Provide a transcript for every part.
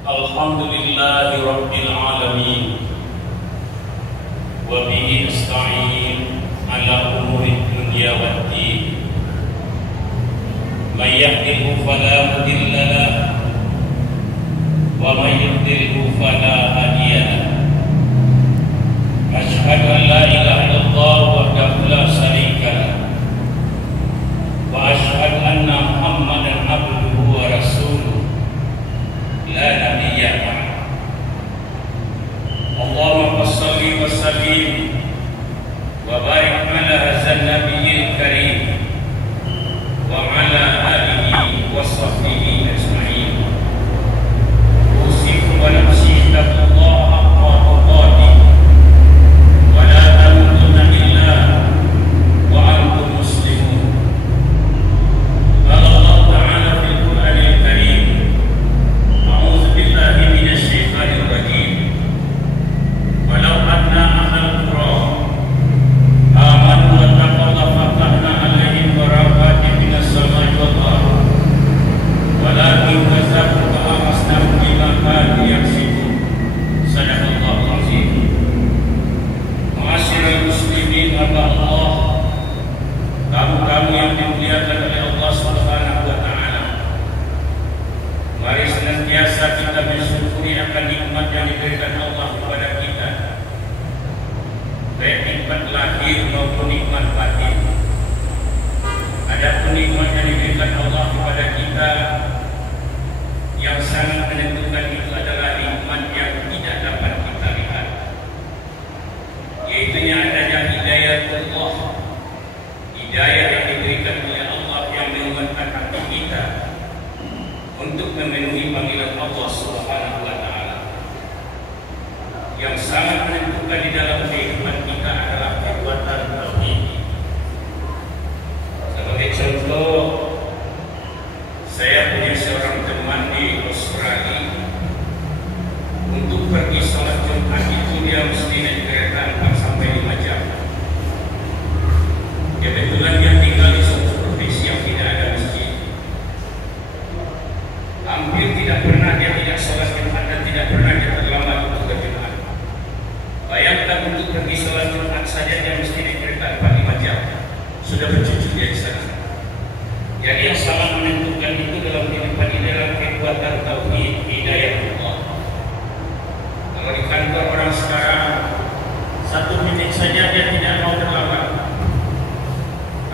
Alhamdulillahi Rabbil Alamin. Wa bihi nasta'in ala umuri dunya waddin. Man yahdihillahu fala mudilla lahu wa man yudlilhu fala hadiya lahu. Asyhadu an la ilaha illallah wahdahu la syarika lahu wa asyhadu anna Muhammadan abduhu wa rasuluh la nabiyya ba'dahu. Allahumma shalli wa sallim wa barik ala hadzal nabiyil karim wa ala alihi wa sahbihi ajma'in. Usikum wa nafsi taqwallaha haqqa tuqatih wa la tamutunna illa wa antum muslimun. Qala Allah ta'ala fil Qur'anil Karim, a'udzu billahi minasy syaithanir rajim. Walau anna ahlal qura amanu wa taqaw lafatahna 'alaihim barakatin minas samai wal ardh walakin kazzabu fa akhadnahum bima kanu yaksibun. Shadaqallahul azim. Ma'asyiral muslimin hamba Allah, tamu-tamu yang dimuliakan oleh Allah Subhanahu wa taala, mari senantiasa kita bersyukuri akan nikmat yang diberikan Allah kepada kita, baik nikmat lahir maupun nikmat batin. Ada nikmat yang diberikan Allah kepada kita yang sangat menentukan, itu adalah nikmat yang tidak dapat kita lihat, yaitu adanya hidayatullah, hidayah yang diberikan oleh Allah yang menguatkan hati kita untuk memenuhi panggilan Allah Subhanahu wa taala. Yang sangat menentukan di dalam kehidupan kita adalah kekuatan tauhid. Sebagai contoh, saya punya seorang teman di Australia. Untuk pergi sholat Jumat itu dia mesti naik kereta 4 sampai 5 jam. Kebetulan dia tinggal di suatu provinsi yang tidak ada masjid. Hampir tidak pernah dia tidak sholat Jumat dan tidak pernah dia terlambat untuk ke Jumat. Bayangkan, untuk pergi sholat Jumat saja dia mesti naik kereta 4-5 jam. Sudah bercucuk dia di sana. Jadi yang sangat menentukan itu dalam kehidupan ini adalah kekuatan tauhid, hidayah Allah. Kalau di kantor orang sekarang 1 menit saja dia tidak mau terlambat.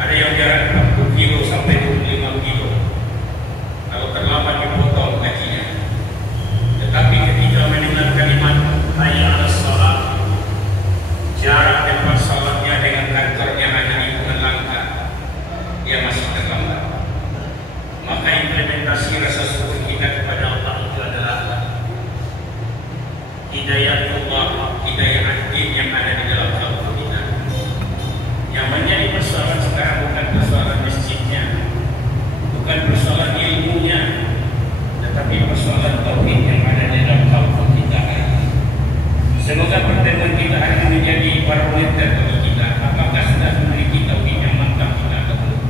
Ada yang jarak 40 kilo sampai 25 kilo. Kalau terlambat dipotong gajinya. Tetapi ketika mendengar kalimat hayya 'alas shalah, jarak tempat salatnya dengan kantornya hanya hitungan langkah, dia masih terlambat. Maka implementasi rasa syukur kita kepada Allah itu adalah hidayatullah, hidayah hakim yang ada di dalam kalbu kita. Yang menjadi persoalan sekarang bukan persoalan masjidnya, bukan persoalan ilmunya, tetapi persoalan tauhid yang ada di dalam kalbu kita hari ini. Semoga pertemuan kita hari ini menjadi barometer bagi kita, apakah sudah memiliki tauhid yang mantap kita atau belum.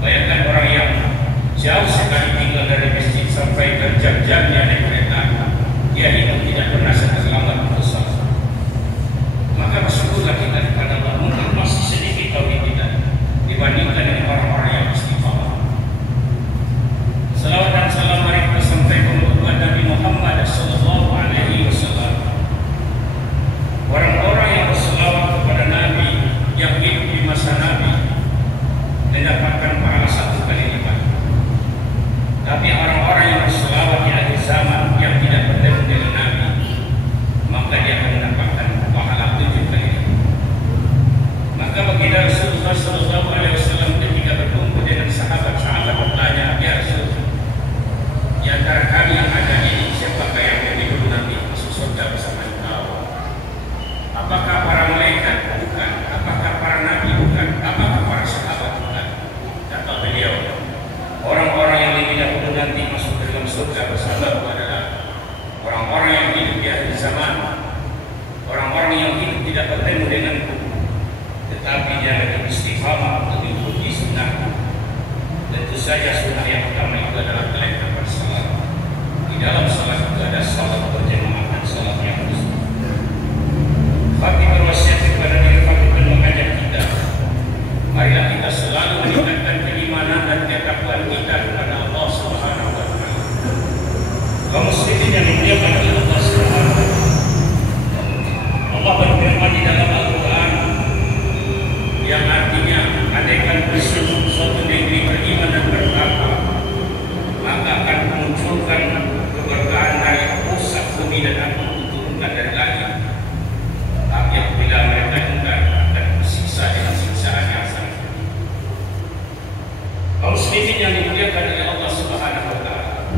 Bayangkan orang yang jauh sekali tinggal dari masjid sampai berjam-jamnya naik kereta, dia hidup tidak pernah terlambat untuk sholat. Maka bersyukurlah kita kepada Allah, mungkin masih sedikit tauhid kita dibandingkan dengan orang-orang yang istiqamah. Salawat dan salam mari kita sampaikan kepada Nabi Muhammad sallallahu alaihi wasallam. Orang-orang yang berselawat kepada Nabi salat berjamaah dan salat yang khusus. Fakih berwasiat kepada diri Fakih dan mengajak kita, marilah kita selalu meningkatkan keimanan dan ketakwaan kita kepada Allah Subhanahu wa Ta'ala. Kaum muslimin yang dimuliakan oleh Allah Subhanahu wa Ta'ala, Allah berfirman di dalam Al-Quran yang artinya, andaikan berseluruh suatu negeri beriman dan bertakwa, maka akan memunculkan keberkahan dari pusat bumi dan akan diturunkan dari langit. Tapi apabila mereka engkar, akan bersiksa dengan siksaan yang sangat pedih. Kaum muslimin yang dimuliakan oleh Allah Subhanahu wa Ta'ala,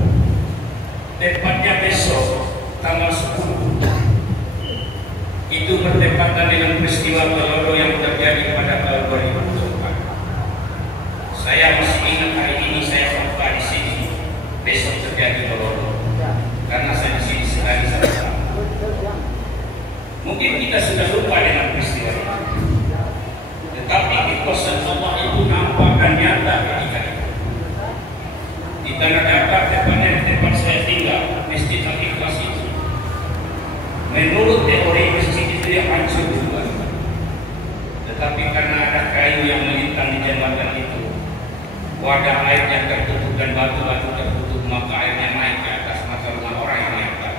tepatnya besok tanggal 10 itu bertepatan dengan peristiwa Geloro yang terjadi pada tahun 2004. Saya masih ingat hari ini saya sampai di sini, besok terjadi Geloro, karena saya di sini sekali sama-sama. Mungkin kita sudah lupa dengan peristiwa ini, tetapi kekuasaan Allah itu nampak dan nyata ketika itu. Di Tanah Datar, tepatnya di tempat saya tinggal, Masjid Al-Ikhlas itu, menurut teori masjid itu yang hancur juga. Tetapi karena ada kayu yang melintang di jembatan itu, wadah air yang tertutup dan batu-batu tertutup, maka airnya naik ke atas mata rumah orang yang lihat.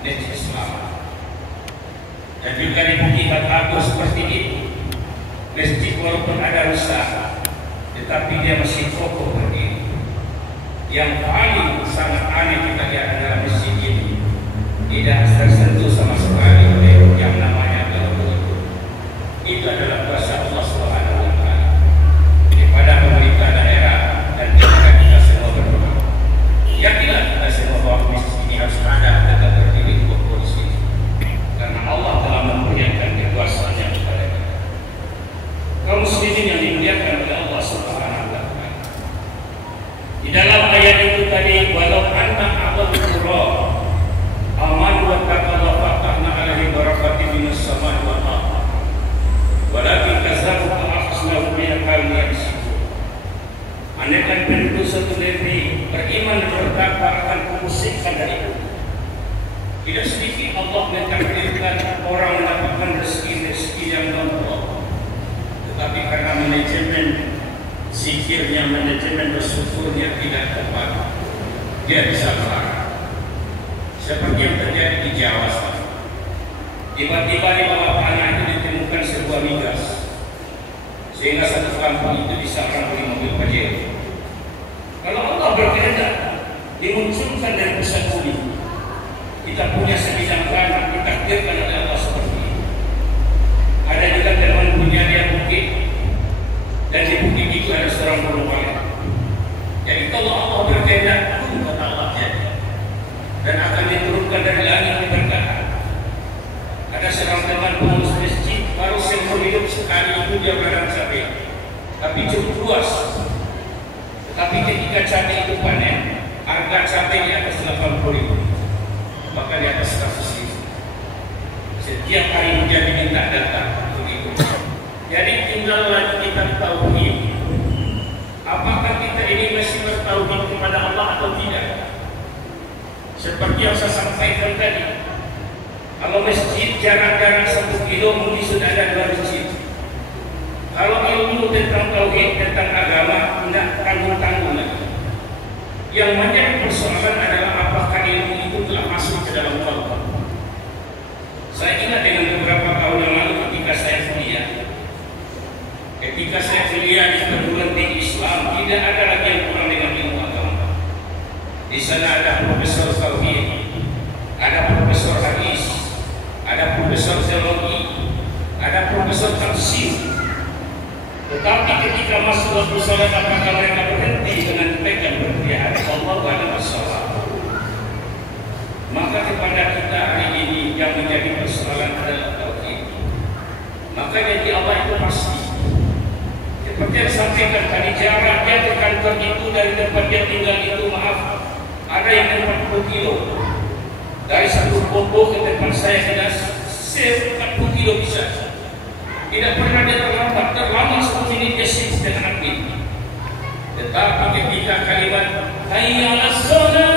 Masjid selamat. Dan juga di Bukit Batu seperti itu, masjid walaupun ada rusak, tetapi dia masih kokoh berdiri. Yang paling sangat aneh kita lihat adalah masjid ini tidak tersentuh sama sekali oleh yang namanya Geloro itu. Itu adalah kuasa Allah Subhanahu wa Ta'ala kepada pemerintah daerah dan kepada kita semua berdoa. Yakinlah kita semua bahwa masjid ini harus ada tetap berdiri kokoh di sini, karena Allah telah memberikan kekuasaannya kepada kita. Kaum muslimin yang dimuliakan oleh Allah Subhanahu wa Ta'ala, di dalam ayat itu tadi, walau anta a'udhu qura aman wa taqalla fatahna alaihi barakatin minas samai wal ardh walakin kazzabu fa akhasnahu min al-qawmi yaksibun. Andaikan penduduk satu negeri beriman dan bertakwa, akan kumusikkan dari itu. Tidak sedikit Allah mentakdirkan orang mendapatkan rezeki yang Allah, tetapi karena manajemen zikirnya, manajemen bersyukurnya tidak tepat, dia bisa marah. Seperti yang terjadi di Jawa, tiba-tiba di bawah tanah itu ditemukan sebuah migas, sehingga satu kampung itu diserang oleh mobil Pajero. Kalau Allah berkehendak dimunculkan dari pusat bumi, kita punya sebidang tanah ditakdirkan oleh Allah seperti itu. Ada juga teman punya dia bukit, dan di bukit itu ada seorang burung walet. Jadi kalau Allah berkehendak, kata Allah jadi, dan akan diturunkan dari langit keberkahan. Ada seorang teman pengurus masjid, baru seumur hidup sekali itu dia berada cabai, tapi cukup luas. Tetapi ketika cabai itu panen, harga cabai di atas 80.000, bahkan di atas 100.000. Setiap hari menjadi minta datang begitu. Jadi tinggal lagi kita tauhid. Apakah kita ini masih bertauhid kepada Allah atau tidak? Seperti yang saya sampaikan tadi, kalau masjid jarak-jarak 1 kilo mungkin sudah ada 2 masjid. Kalau ilmu tentang tauhid, tentang agama, tidak tanggung-tanggung lagi. Yang menjadi persoalan adalah apakah ilmu itu telah masuk ke dalam kalbu. Saya ingat dengan beberapa tahun yang lalu ketika saya kuliah. Ketika saya kuliah di perguruan tinggi Islam, tidak ada lagi yang kurang dengan ilmu agama. Di sana ada profesor tauhid, ada profesor hadis, ada profesor teologi, ada profesor tafsir. Tetapi ketika masuk waktu salat, apakah mereka berhenti dengan pegang beribadah Allah pada masalah? Maka kepada kita hari ini yang menjadi persoalan adalah tauhid. Maka janji Allah itu pasti. Seperti yang sampaikan tadi, jaraknya ke kantor itu dari tempat dia tinggal itu, maaf, ada yang 40 kilo. Dari satu Popo ke tempat saya tidak 40 kilo bisa. Tidak pernah dia terlambat 10 menit dia sibuk dengan api. Tetapi ketika kalimat hayya 'alas shalah,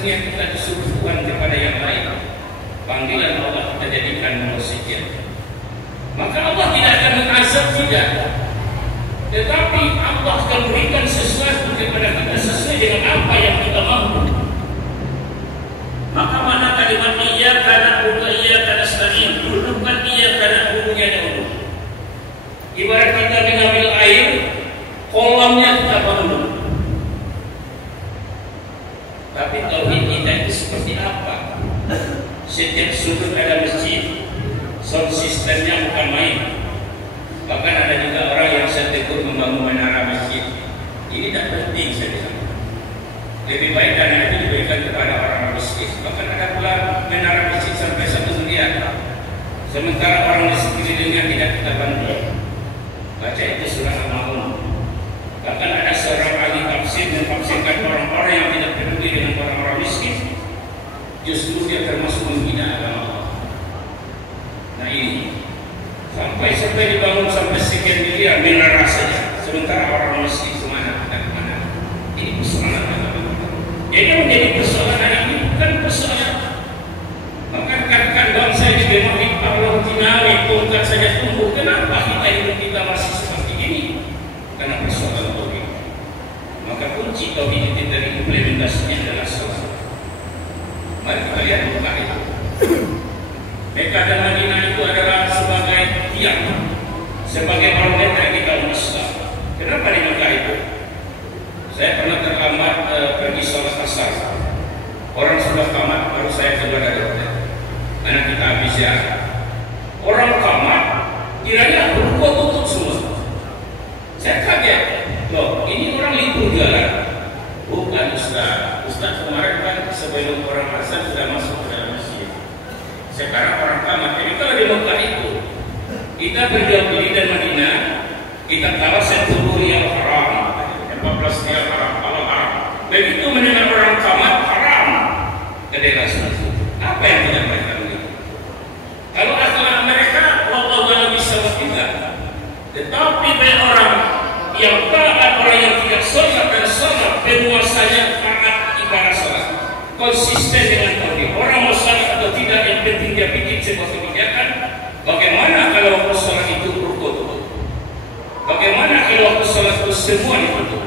dunia kita disuruh Tuhan kepada yang lain, panggilan Allah kita jadikan nomor sekian. Maka Allah tidak akan mengazab, tidak. Tetapi Allah akan berikan sesuatu kepada kita sesuai dengan apa yang kita mampu. Maka mana kalimat iyyaka na'budu wa iyyaka nasta'in, bukan iyyaka na'budu-nya dahulu. Ibarat kita mengambil air, kolamnya kita bangun. Tapi tauhid kita itu seperti apa? Setiap sudut ada masjid, sound systemnya bukan main. Bahkan ada juga orang yang saya tegur membangun menara masjid. Ini tidak penting, saya bilang. Lebih baik dana itu diberikan kepada orang miskin. Bahkan ada pula menara masjid sampai 1 miliar. Sementara orang di sekelilingnya tidak kita bantu. Baca itu surah Al-Maun. Bahkan ada seorang ahli tafsir menafsirkan orang-orang yang tidak peduli dengan orang-orang miskin, justru dia termasuk menghina agama Allah. Nah ini sampai dibangun sampai sekian miliar menara saja, sementara orang miskin kemana dan kemana. Ini persoalan agama. Jadi menjadi persoalan hari ini bukan persoalan. Maka katakan bangsa ini memang Allah dinamik, tongkat saja tumbuh. Kenapa kita masih seperti ini? Karena persoalan tauhid. Maka kunci tauhid itu dari implementasinya adalah salat. Mari kita lihat Mekah itu. Mekah dan Madinah itu adalah sebagai tiang, sebagai barometer kita umat Islam. Kenapa di Mekah itu? Saya pernah terlambat pergi sholat asar. Orang sudah tamat, baru saya keluar dari hotel. Anak kita habis ya. Orang tamat, kiranya ruko tutup semua. Saya kaget. Loh, ini orang libur jalan. Bukan Ustaz. Ustaz kemarin kan sebelum orang asar sudah masuk ke dalam masjid. Sekarang orang tamat. Jadi kalau di Mekah itu, kita berjual beli dan Madinah, kita taruh 10 riyal haram. 14 riyal haram, kalau haram. Begitu mendengar orang tamat haram ke daerah situ. Apa yang tidak mereka begitu? Kalau akhlak mereka, wallahu a'lam bishawab kita. Tetapi banyak orang yang taat, orang yang tidak sholat dan sholat, penguasanya taat ibadah sholat, konsisten dengan tauhid. Orang mau sholat atau tidak, yang penting dia bikin sebuah kebijakan. Bagaimana kalau waktu sholat itu rukuk? Bagaimana kalau waktu sholat itu semua ditutup?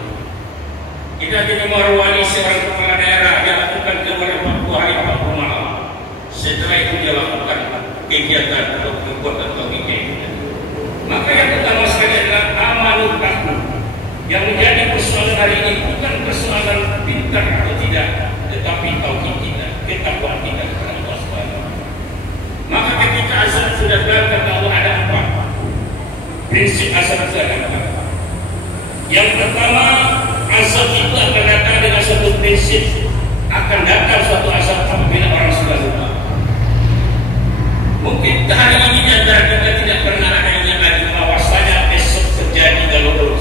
Kita di Marwani seorang kepala daerah, dia lakukan keluar 40 hari 40 malam. Setelah itu dia lakukan kegiatan atau kekuatan tauhidnya itu. Maka yang pertama sekali adalah amanut takwa. Yang menjadi persoalan hari ini bukan persoalan pintar atau tidak, tetapi tauhid kita, ketakwaan kita kepada Allah Subhanahu wa Ta'ala. Maka ketika azan sudah datang, Allah ada 4 prinsip azan itu ada 4. Yang pertama, azab itu akan datang dengan suatu prinsip, akan datang suatu azab apabila orang sudah lupa. Mungkin hari ini antara kita tidak pernah ada yang ingat bahwasanya besok terjadi galoro.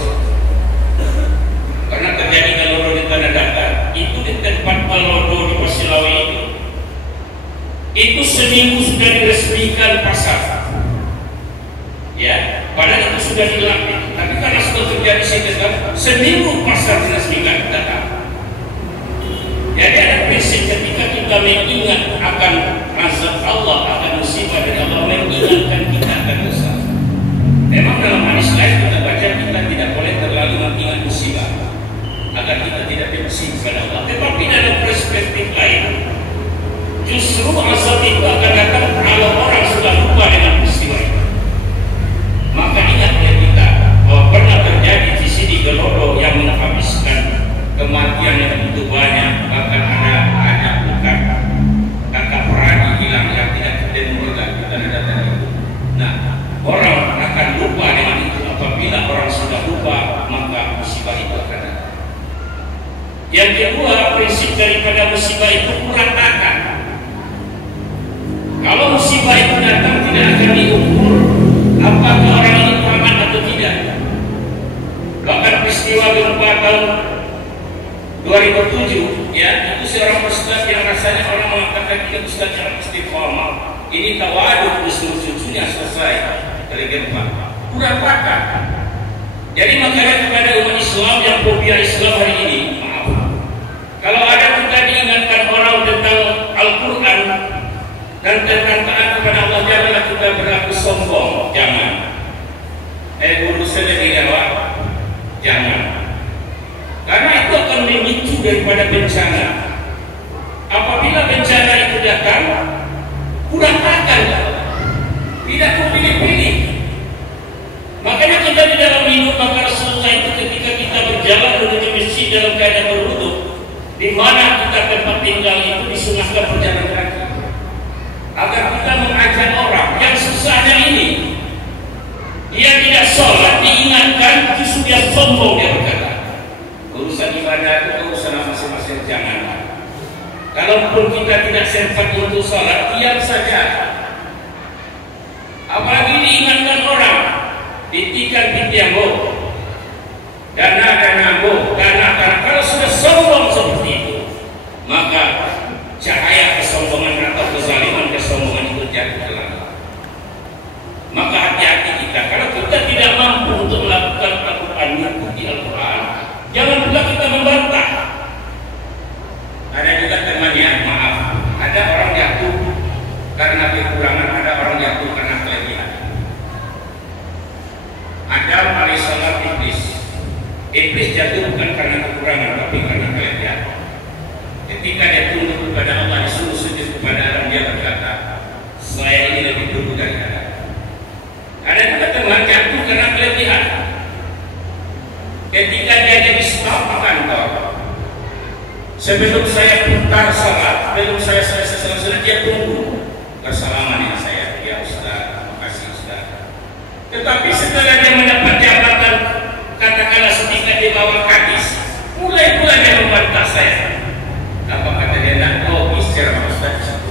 Karena terjadi galoro di Tanah Datar, itu di tempat Palodo di Pasilawi itu seminggu sudah diresmikan pasar. Ya, padahal itu sudah dilatih. Tapi karena sudah terjadi sekitar seminggu pasar diresmikan, datang. Jadi ada prinsip ketika kita mengingat akan azab Allah, akan musibah dari Allah, mengingatkan kita akan dosa. Memang dalam hadis lain kita baca kita tidak boleh terlalu mengingat musibah agar kita tidak benci kepada Allah. Tetapi dalam perspektif lain, justru azab itu akan datang kalau orang sudah lupa dengan peristiwa itu. Maka ingatlah kita bahwa pernah terjadi di sini geloro yang menghabiskan kematian yang begitu banyak, bahkan ada bukan kakak perani hilang yang tidak ketemu juga kita datang itu. Nah, orang akan lupa dengan itu. Apabila orang sudah lupa, maka musibah itu akan datang. Yang kedua, prinsip daripada musibah itu kuratakan. Kalau musibah itu datang, tidak akan diukur apakah orang ini taat atau tidak. Bahkan peristiwa gempa tahun 2007, ya, itu seorang ustaz yang rasanya orang mengatakan dia ustaz yang istiqomah. Ini tawaduk usul cucunya selesai dari gempa. Kurang pakar. Jadi makanya kepada umat Islam yang fobia Islam hari ini, maaf. Kalau ada kita diingatkan orang dan tentang taat kepada Allah, janganlah kita berlaku sombong. Jangan. Urusan dari awal, jangan. Karena itu akan memicu daripada bencana. Apabila bencana itu datang, kurang akan, tidak pilih-pilih. Makanya kita di dalam hidup, maka Rasulullah itu ketika kita berjalan menuju masjid dalam keadaan berwudu, di mana kita tempat tinggal itu disunahkan berjalan kaki, agar kita mengajak orang yang susahnya ini. Dia tidak sholat, diingatkan, justru dia sombong, dia berkata, urusan ibadah itu urusan masing-masing, jangan. Kalaupun kita tidak sempat untuk sholat, diam saja. Apalagi diingatkan orang, ditikan pitiambo, dana. Kalau sudah sombong seperti itu, maka cahaya kesombongan atau kezaliman kesombongan itu jatuh ke langit. Maka hati-hati kita. Kalau kita tidak mampu untuk melakukan Al-Quran, mengikuti Al-Quran, jangan pula kita membantah. Ada juga temannya, maaf, ada orang jatuh karena kekurangan, ada orang jatuh karena kelebihan. Adam alaihissalam Iblis jatuh bukan karena kekurangan, tapi karena kelebihan. Ketika dia tunduk kepada Allah, disuruh sujud kepada Adam, dia berkata, saya ini lebih dulu dari Adam. Ada juga teman jatuh karena kelebihan. Ketika dia jadi staf kantor, sebelum saya putar salat, sebelum saya selesai, dia tunggu bersalaman dengan saya. Ya Ustaz, makasih Ustaz. Tetapi setelah dia mendapat jabatan, katakanlah setingkat di bawah kadis, mulai pula dia membantah saya. Apa kata dia? Nak logis cara Ustaz itu.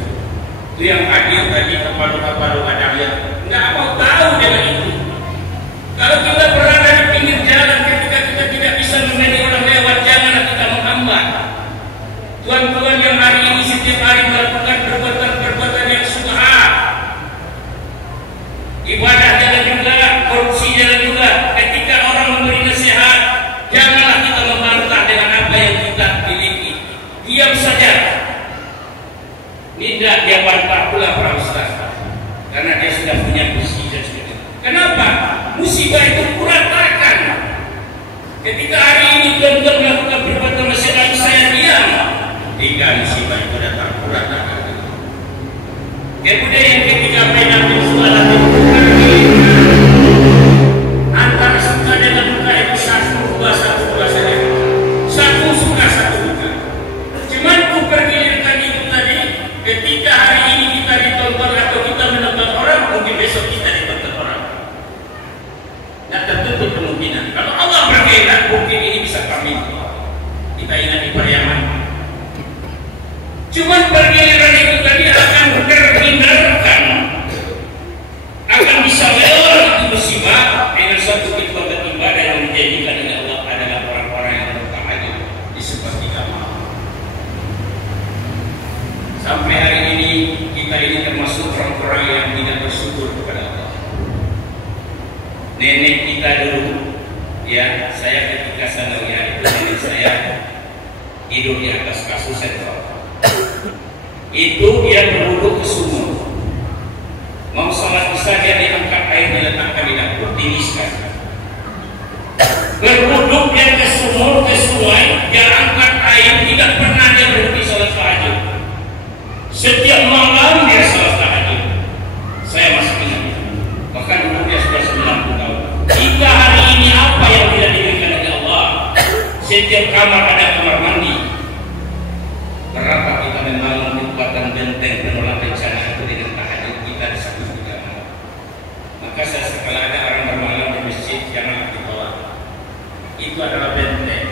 Itu yang hadir tadi kepalu-kepalu ada yang nggak mau tahu dengan itu. Kalau kita berada di pinggir jalan ketika kita tidak bisa mengenai orang lewat, janganlah kita menghambat. Tuan-tuan yang hari ini setiap hari melakukan perbuatan-perbuatan yang subhat, ibadah jalan juga, korupsi jalan juga. Ketika orang memberi nasihat, janganlah kita membantah dengan apa yang kita miliki. Diam saja. Tidak dia bantah pula para ustaz, karena dia sudah punya musibah. Kenapa? Musibah itu kuratakan. Ketika hari ini tuan-tuan melakukan perbuatan nasihat, saya diam. Jika musibah itu datang, kuratakan. Kemudian yang ketiga, Nabi Sallallahu Alaihi Wasallam antara suka dengan duka itu satu dua saja. Satu suka, satu duka. Cuman ku pergilirkan itu tadi. Ketika hari ini kita ditonton atau kita menonton orang, mungkin besok kita ditonton orang. Nah, tertutup kemungkinan. Kalau Allah berkehendak, mungkin ini bisa kami. Kita ingat di Pariaman. Cuman pergiliran itu tadi akan terhindarkan, akan bisa lewat itu musibah dengan satu ibadah yang menjadikan oleh Allah adalah orang-orang yang bertahajud di sepertiga malam. Sampai hari ini kita ini termasuk orang-orang yang tidak bersyukur kepada Allah. Nenek kita dulu, ya, saya ketika saya melihat itu nenek saya hidup di atas kasus sentral. Itu dia berwudu ke sumur. Mau salat isya dia diangkat air diletakkan di dapur, tiriskan. Berwudu dia ke sumur, ke sungai, dia angkat air, tidak pernah dia berhenti salat tahajud. Setiap malam dia salat tahajud. Saya masih ingat. Bahkan umur dia sudah 90 tahun. Jika hari ini apa yang tidak diberikan oleh Allah, setiap kamar ada kamar mandi. Berapa kita membangun kekuatan benteng penolak bencana itu dengan tahajud kita di satu juga. Maka kalau ada orang bermalam di masjid, jangan ditolak. Itu adalah benteng.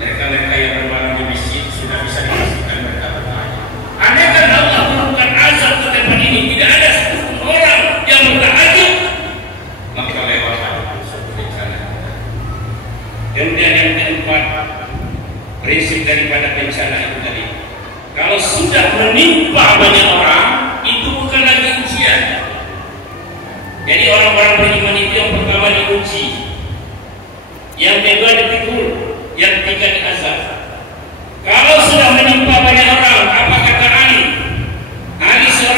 Mereka yang bermalam di masjid sudah bisa dipastikan mereka bertahajud. Andaikan Allah menurunkan azab ke tempat ini, tidak ada satu orang yang bertahajud, maka lewat suatu bencana. Kemudian yang keempat, prinsip daripada bencana itu tadi, kalau sudah menimpa banyak orang, itu bukan lagi ujian. Jadi orang-orang beriman itu yang pertama diuji, yang kedua dipikul, yang ketiga diazab. Kalau sudah menimpa banyak orang, apa kata Ali? Ali seorang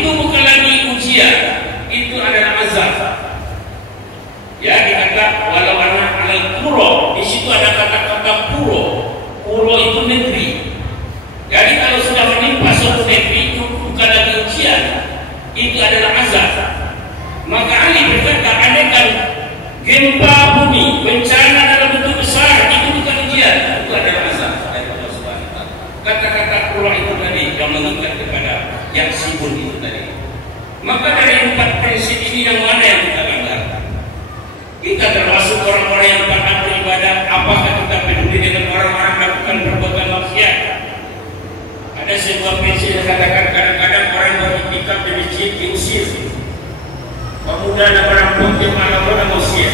itu bukan lagi ujian, itu adalah azab. Ya, dikata walau anak alal puro, di situ ada kata-kata puro. Puro itu negeri. Jadi kalau sudah menimpa suatu negeri itu bukan lagi ujian, itu adalah azab. Maka Ali berkata, andaikan gempa bumi, bencana dalam bentuk besar, itu bukan ujian, itu adalah azab dari Allah Subhanahu wa Ta'ala. Kata-kata puro itu tadi yang mengikat kepada yang sibuk itu tadi. Maka dari 4 prinsip ini yang mana yang kita langgar? Kita termasuk orang-orang yang taat beribadah. Apakah kita peduli dengan orang-orang melakukan perbuatan maksiat? Ada sebuah prinsip yang katakan kadang-kadang orang beriktikaf di masjid diusir. Pemuda dan perempuan yang malam-malam diusir.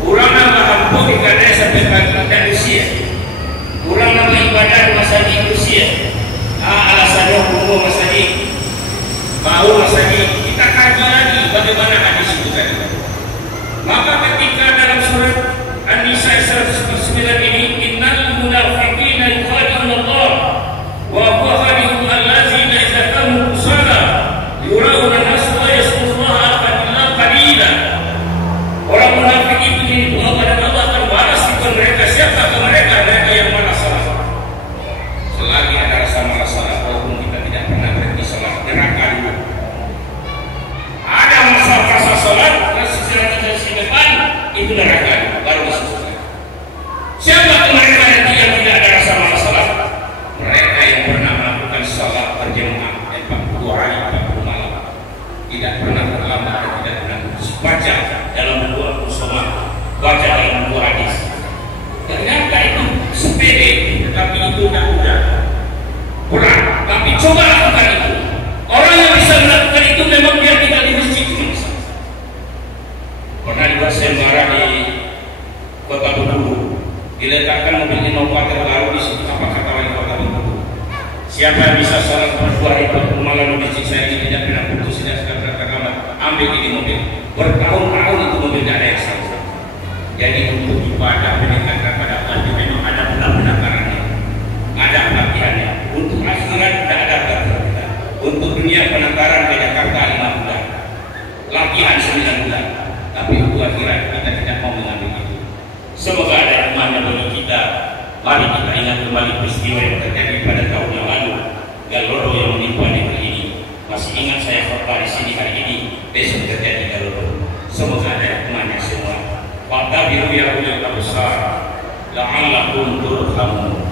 Kurang nama hampur dikadai sampai pagi dan diusir. Kurang nama ibadah di masjid diusir. Alasannya hukum masjid. Bau masjid. Kita kaji lagi bagaimana hadis itu tadi. Maka ketika dalam surat An-Nisa 109 ini, innal munafiqina yukhadi'una Allah wa huwa khadi'uhum allazina idza qamu kusala yura'una an-nas wa yasqullaha qalila. Orang munafik itu ditipu Allah dan Allah akan balas kepada mereka. Siapa ke mereka? Mereka yang malas salat. Selagi ada rasa malas salat, walaupun kita tidak pernah berhenti salat, neraka dulu. Ada masa salat, itu neraka baru masuk. Siapa mereka yang tidak ada rasa malas salat? Mereka yang pernah melakukan salat berjamaah 40 hari 40 malam, tidak pernah terlambat dan tidak pernah putus. Baca dalam buku Al-Qur'an, baca dalam buku hadis. Ternyata itu sepele, tetapi itu tidak mudah. Berat, tapi coba lakukan itu. Orang yang bisa melakukan itu memang dia tinggal di masjid. Pernah dibuat sembara di Kota Bengkulu, diletakkan mobil inovator baru di situ. Apa kata wali Kota Bengkulu? Siapa yang bisa salat berdua ribu malam di masjid saya ini tidak pernah putus, tidak sekadar terlambat, ambil ini mobil. Bertahun-tahun itu mobil tidak ada yang sama. Jadi untuk ibadah mendekatkan kepada Allah memang ada benar-benarnya, ada pelatihannya. Untuk akhirat tidak ada pelatihan. Untuk dunia penangkaran ke Jakarta 5 bulan, latihan 9 bulan. Tapi untuk akhirat kita tidak mau mengambil itu. Semoga ada iman bagi kita. Mari kita ingat kembali peristiwa yang terjadi pada tahun yang lalu, Galoro yang menimpa negeri ini. Masih ingat saya khotbah di sini hari ini, besok terjadi Galoro. Semoga ada imannya semua. Waqtabiru ya ulil absar la'allakum turhamun.